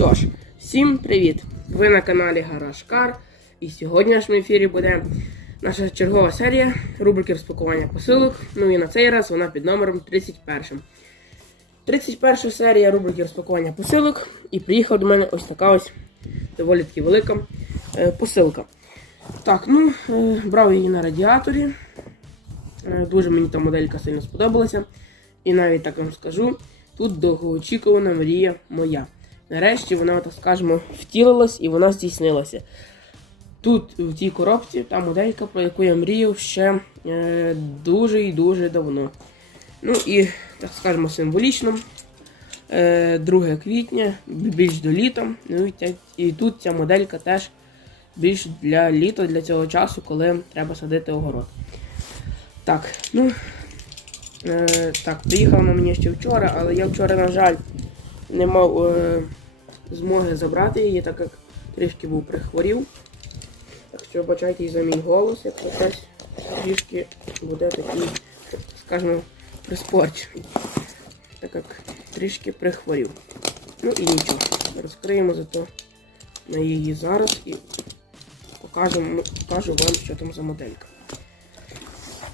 що ж, всім привіт! Ви на каналі Гараж. І сьогодні в нашому ефірі буде наша чергова серія рубрики розпакування посилок. Ну і на цей раз вона під номером 31. 31 серія рубрики розпакування посилок. І приїхав до мене ось така ось доволі таки велика е, посилка. Так, ну, е, брав її на радіаторі. Е, Дуже мені та моделька сильно сподобалася. І навіть так вам скажу, тут довгоочікувана мрія моя. Нарешті вона, так скажемо, втілилась і вона здійснилася. Тут, в цій коробці, та моделька, про яку я мріяв ще е, дуже і дуже давно. Ну і, так скажемо, символічно. Е, 2 квітня, більш до літа. Ну і, тут ця моделька теж більш для літа, для цього часу, коли треба садити огород. Так, ну. Е, так, приїхала вона мені ще вчора, але я вчора, на жаль, не мав е, змоги забрати її, так як трішки був прихворів. Так що бачайте і за мій голос, якщо хтось трішки буде такий, скажімо, приспорчений. Так як трішки прихворів. Ну і нічого. Розкриємо зато на її зараз і покажемо, покажу вам, що там за моделька.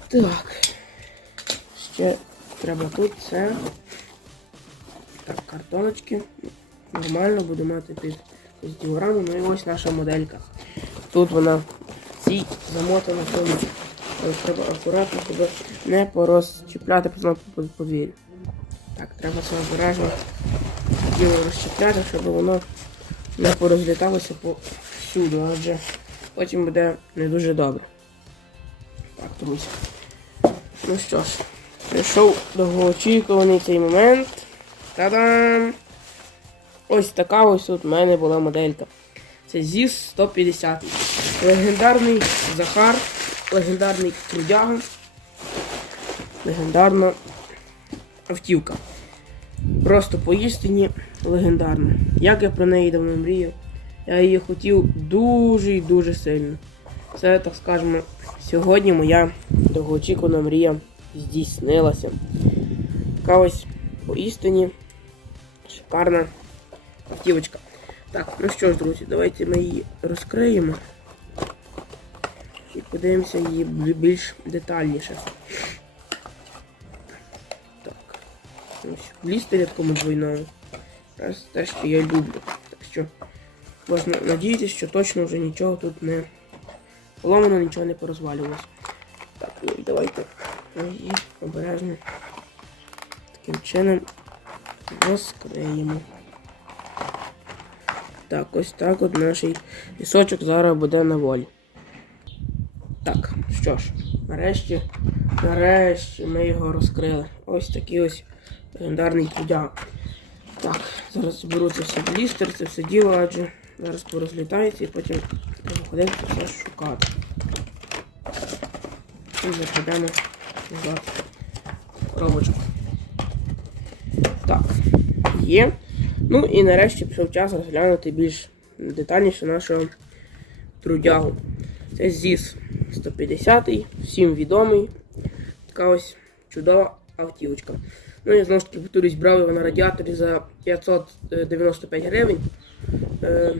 Так. Ще треба тут це. Так, картоночки. Нормально буду мати під з. Ну і ось наша моделька. Тут вона цій замотана тому. Треба акуратно, щоб не порозчіпляти по по. Так, треба це обережно діло розчіпляти, щоб воно не порозліталося повсюду, адже потім буде не дуже добре. Так, друзі. Ну що ж, прийшов довгоочікуваний цей момент. Та-дам! Ось така ось тут в мене була моделька. Це ЗІС 150. Легендарний Захар, легендарний трудяга, легендарна автівка. Просто поістині легендарна. Як я про неї давно мріяв. Я її хотів дуже і дуже сильно. Це, так скажемо, сьогодні моя довгоочікувана мрія здійснилася. Така ось поістині шикарна автівочка. Так, ну що ж, друзі, давайте ми її розкриємо і подивимося її більш детальніше. Так. Ось в блістері такому двойному. Якраз те, що я люблю. Так що можна надіятися, що точно вже нічого тут не поломано, нічого не порозвалювалося. Так, ну і давайте її обережно таким чином розкриємо. Так, ось так от наш лісочок зараз буде на волі. Так, що ж, нарешті, нарешті ми його розкрили. Ось такий ось легендарний трудяга. Так, зараз беру це все блістер, це все діло, адже зараз порозлітається і потім треба все шукати. І закладемо назад коробочку. Так, є. Ну і нарешті прийшов час розглянути більш детальніше нашого трудягу. Це ЗІС 150 всім відомий. Така ось чудова автівочка. Ну, я знову ж таки повторюсь, брав його на радіаторі за 595 гривень. Е,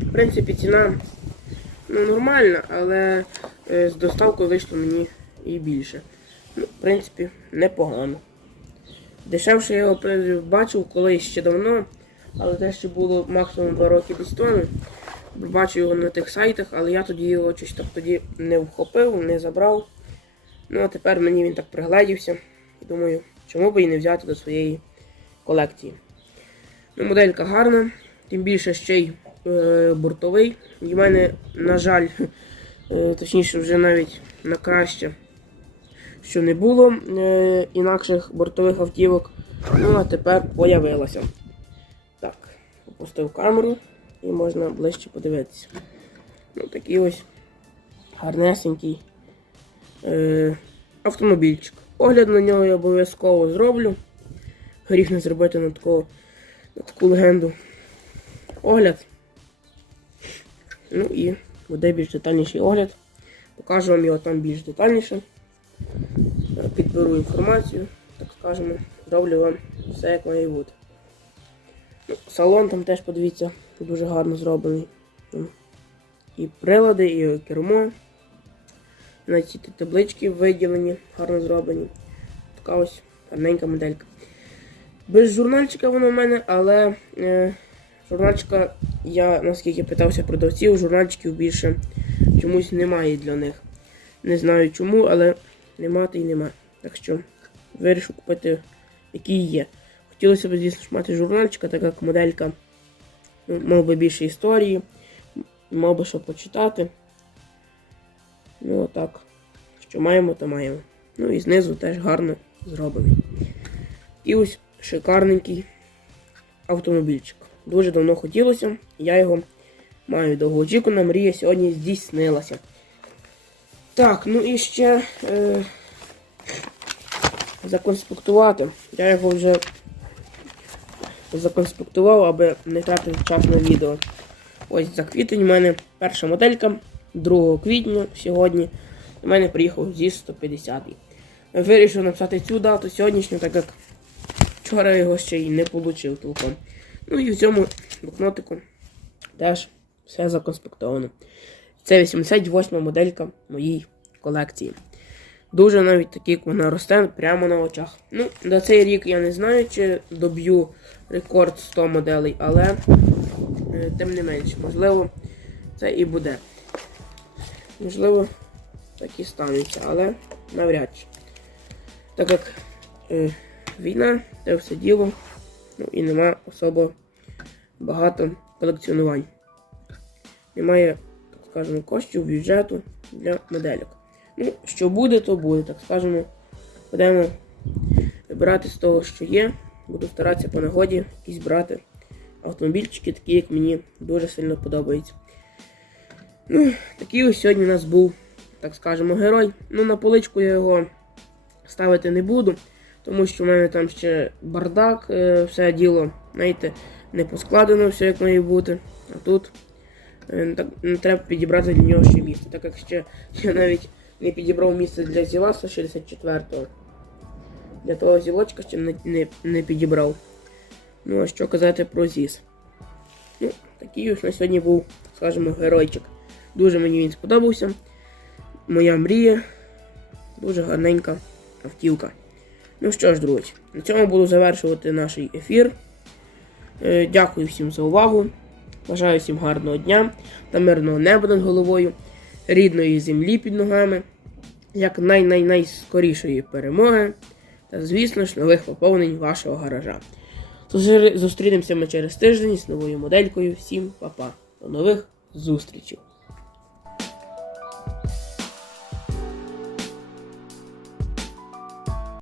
в принципі, ціна ну, нормальна, але е, з доставкою вийшло мені і більше. Ну, в принципі, непогано. Дешевше я його бачив колись ще давно, але те, що було максимум 2 роки десь тому. Бачив його на тих сайтах, але я тоді його щось так тоді не вхопив, не забрав. Ну а тепер мені він так пригледівся. Думаю, чому би і не взяти до своєї колекції. Ну, моделька гарна, тим більше ще й е, бортовий. І в мене, на жаль, е, точніше, вже навіть на краще що не було е, інакших бортових автівок. Ну а тепер появилося. Так, опустив камеру і можна ближче подивитися. Ну, такий ось гарнесенький е, автомобільчик. Огляд на нього я обов'язково зроблю. Гріх не зробити на, такого, на таку легенду. Огляд. Ну і буде більш детальніший огляд. Покажу вам його там більш детальніше підберу інформацію, так скажемо, зроблю вам все як має бути. Ну, салон там теж подивіться, дуже гарно зроблений. І прилади, і кермо. Навіть ці таблички виділені, гарно зроблені. Така ось гарненька моделька. Без журнальчика воно в мене, але е, журнальчика, я наскільки питався продавців, журнальчиків більше чомусь немає для них. Не знаю чому, але нема та й нема. Так що вирішив купити, який є. Хотілося б, звісно мати журнальчика, так як моделька ну, мав би більше історії, мав би що почитати. Ну, отак. Що маємо, то маємо. Ну і знизу теж гарно зроблений. І ось шикарненький автомобільчик. Дуже давно хотілося, я його маю довгоочікувана мрія сьогодні здійснилася. Так, ну і ще е, законспектувати. Я його вже законспектував, аби не тратити час на відео. Ось за квітень у мене перша моделька 2 квітня сьогодні. До мене приїхав зі 150 Вирішив написати цю дату сьогоднішню, так як вчора його ще й не отримав толком. Ну і в цьому блокнотику теж все законспектовано. Це 88 моделька моїй колекції. Дуже навіть такі, як вона росте прямо на очах. Ну, за цей рік я не знаю, чи доб'ю рекорд 100 моделей, але е, тим не менш, можливо, це і буде. Можливо, так і станеться, але навряд чи. Так як е, війна, це все діло, ну і нема особо багато колекціонувань. Немає, так скажемо, коштів бюджету для моделек. Ну, що буде, то буде, так скажемо. Будемо вибирати з того, що є. Буду старатися по нагоді якісь брати автомобільчики, такі, як мені дуже сильно подобаються. Ну, такий ось сьогодні у нас був, так скажемо, герой. Ну, на поличку я його ставити не буду, тому що в мене там ще бардак, е, все діло, знаєте, не поскладено все, як має бути. А тут так, не треба підібрати для нього ще місце, так як ще я навіть не підібрав місце для зіла 164-го. Для того зілочка ще не, не, не підібрав. Ну, а що казати про ЗІС? Ну, такий ось на сьогодні був, скажімо, геройчик. Дуже мені він сподобався. Моя мрія. Дуже гарненька автівка. Ну що ж, друзі, на цьому буду завершувати наш ефір. Е, Дякую всім за увагу. Бажаю всім гарного дня та мирного неба над головою, рідної землі під ногами, як най-най-найскорішої перемоги та, звісно ж, нових поповнень вашого гаража. Зустрінемося ми через тиждень з новою моделькою. Всім па-па. До нових зустрічей!